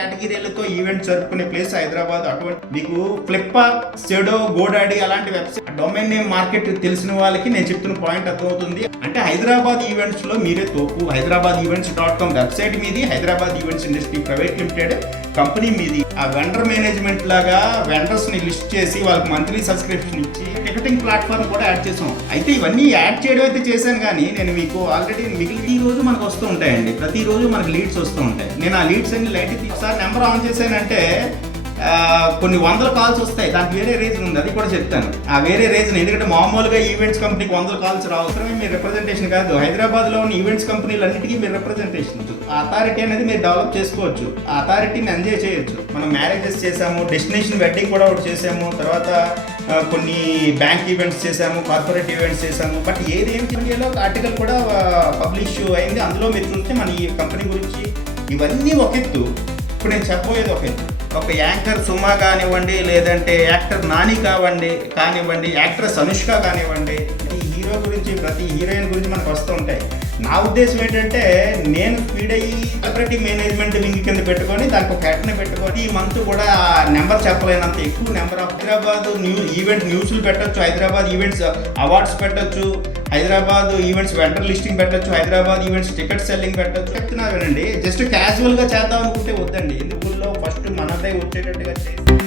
కేటగిరీలతో event జరుపుకునే place Hyderabad. అటువంటి మీకు ఫ్లిప్కార్ట్, సెడో, గోడాడీ అలాంటి వెబ్సైట్ డొమైన్ నేమ్ మార్కెట్ తెలిసిన వాళ్ళకి నేను చెప్తున్న పాయింట్ అర్థమవుతుంది. అంటే హైదరాబాద్ ఈవెంట్స్ లో మీరే తోపు. hyderabadevents.com వెబ్సైట్ మీది, Hyderabad events industry private limited company మీది. ఆ వెండర్ మేనేజ్మెంట్ లాగా వెండర్స్ ని లిస్ట్ చేసి వాళ్ళకి మంత్లీ సబ్స్క్రిప్షన్ ఇచ్చి టికెటింగ్ ప్లాట్ఫామ్ కూడా యాడ్ చేసాం. అయితే ఇవన్నీ యాడ్ చేయడం అయితే చేశాను, కానీ నేను మీకు ఆల్రెడీ ఈ రోజు మనకు వస్తూ ఉంటాయండి. ప్రతిరోజు మనకు లీడ్స్ వస్తూ ఉంటాయి. నేను ఆ లీడ్స్ అన్ని లైట్ ఒకసారి నెంబర్ ఆన్ చేశానంటే కొన్ని వందల కాల్స్ వస్తాయి. దానికి వేరే రీజన్ ఉంది, అది కూడా చెప్తాను. ఆ వేరే రీజన్ ఎందుకంటే మామూలుగా ఈవెంట్స్ కంపెనీకి 100 కాల్స్ రావసరమే మీ రిప్రజెంటేషన్ కాదు. హైదరాబాద్లో ఉన్న ఈవెంట్స్ కంపెనీలు అన్నిటికీ మీరు రిప్రజెంటేషన్, ఆ అథారిటీ అనేది మీరు డెవలప్ చేసుకోవచ్చు. ఆ అథారిటీని ఎంజాయ్ చేయొచ్చు. మనం మ్యారేజెస్ చేసాము, డెస్టినేషన్ వెడ్డింగ్ కూడా ఒకటి చేసాము, తర్వాత కొన్ని బ్యాంక్ ఈవెంట్స్ చేసాము, కార్పొరేట్ ఈవెంట్స్ చేసాము. బట్ ఏదేమి ఇండియాలో ఆర్టికల్ కూడా పబ్లిష్ అయింది. అందులో మీరు చూస్తే మన ఈ కంపెనీ గురించి ఇవన్నీ ఒక ఎత్తు. ఇప్పుడు నేను చెప్పబోయేది ఒక ఎత్తు. ఒక యాంకర్ సుమా కానివ్వండి, లేదంటే యాక్టర్ నాని కానివ్వండి, యాక్ట్రెస్ అనుష్క కానివ్వండి, ఈ హీరో గురించి, ప్రతి హీరోయిన్ గురించి మనకు వస్తూ ఉంటాయి. నా ఉద్దేశం ఏంటంటే, నేను స్పీడ్ అయ్యి సెలబ్రిటీ మేనేజ్మెంట్ వింగ్ కింద పెట్టుకొని దానికి ఒక హెడ్ని పెట్టుకొని ఈ మంత్ కూడా నెంబర్ చెప్పలేనంత ఎక్కువ నెంబర్ ఆఫ్ హైదరాబాద్ ఈవెంట్ న్యూస్లు పెట్టచ్చు, హైదరాబాద్ ఈవెంట్స్ అవార్డ్స్ పెట్టచ్చు, హైదరాబాద్ ఈవెంట్స్ వెండర్ లిస్టింగ్ పెట్టచ్చు, హైదరాబాద్ ఈవెంట్స్ టికెట్ సెల్లింగ్ పెట్టచ్చు. చెప్తున్నా వినండి, జస్ట్ క్యాజువల్గా చేద్దాం అనుకుంటే వద్దండి. ఎందుకు ఫస్ట్ మనదే వచ్చేటట్టుగా చేసి